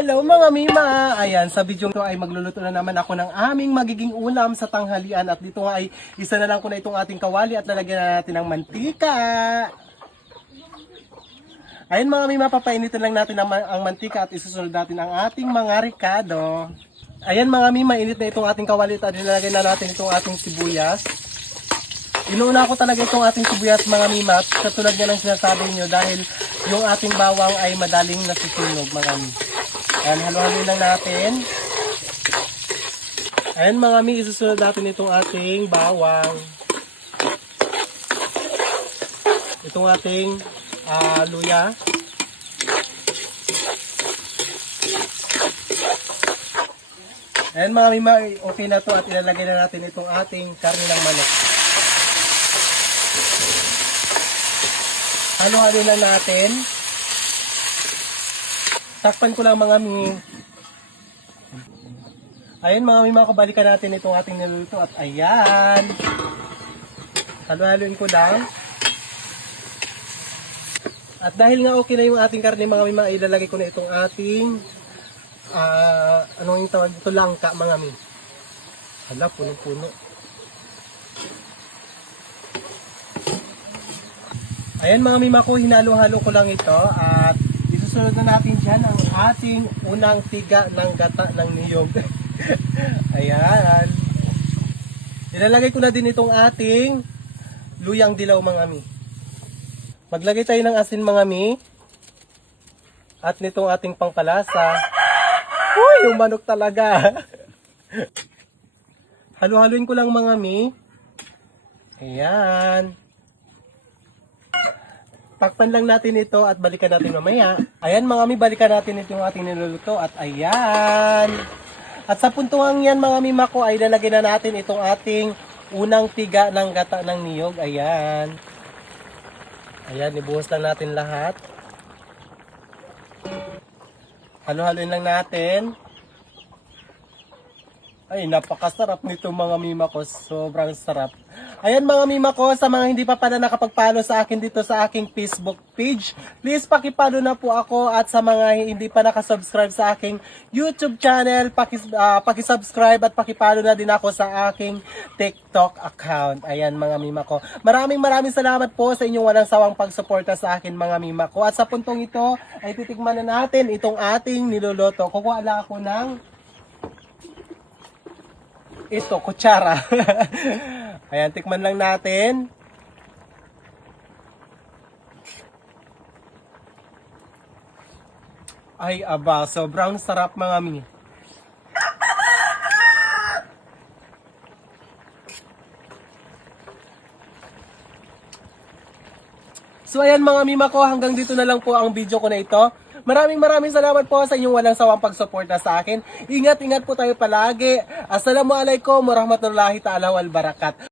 Hello mga Mima! Ayan, sa video to ay magluluto na naman ako ng aming magiging ulam sa tanghalian. At dito nga ay isa na lang ko na itong ating kawali at lalagyan na natin ng mantika. Ayan mga Mima, papainitin lang natin ang mantika at isusunod natin ang ating mga ricado. Ayan mga Mima, init na itong ating kawali at nilalagay na natin itong ating sibuyas. Inuuna ko talaga itong ating sibuyas mga Mima, katulad nga ng sinasabi nyo dahil yung ating bawang ay madaling nasusunog mga Mima. Ayan, halo-halo lang natin. Ayan mga Mi, isusunod natin itong ating bawang. Itong ating luya. Ayan mga Mima, okay na to at ilalagay na natin itong ating karne ng manok. Halo-halo lang natin. Takpan ko lang mga Mi. Ayun mga Mi, makabalikan natin itong ating niluluto at ayan. Halo-haloin ko lang. At dahil nga okay na yung ating karne mga Mi, ilalagay ko na itong ating anong yung tawag dito, langka mga Mi. Hala, puno-puno. Ayan mga Mi, ko hinalo-halo ko lang ito at isusunod na natin dyan ang ating unang tiga ng gata ng niyog. Ayan. Ilalagay ko na din itong ating luyang dilaw mga Mi. Maglagay tayo ng asin mga Mi. At nitong ating pangpalasa. Uy, yung manok talaga. Halo-haloin ko lang mga Mi. Ayan. Takpan lang natin ito at balikan natin mamaya. Ayan mga Mi, balikan natin ito yung ating niluluto at ayan. At sa puntuang yan mga Mi ko ay lalagay na natin itong ating unang tiga ng gata ng niyog. Ayan. Ayan, ibuhos lang natin lahat. Halo-haloin lang natin. Ay, napakasarap nito mga Mima ko. Sobrang sarap. Ayan mga Mima ko, sa mga hindi pa pala nakapag-follow sa akin dito sa aking Facebook page, please pakipollow na po ako. At sa mga hindi pa nakasubscribe sa aking YouTube channel, pakisubscribe at pakipollow na din ako sa aking TikTok account. Ayan mga Mima ko. Maraming salamat po sa inyong walang sawang pagsuporta sa akin mga Mima ko. At sa puntong ito, ay titikman na natin itong ating niluluto. Kukuha lang ako ng ito, kutsara. Ayan, tikman lang natin. Ay, aba, sobrang sarap mga Mi. So ayan mga Mima ko, hanggang dito na lang po ang video ko na ito. Maraming salamat po sa inyong walang sawang pagsuporta sa akin. Ingat po tayo palagi. Assalamualaikum warahmatullahi ta'ala wal barakat.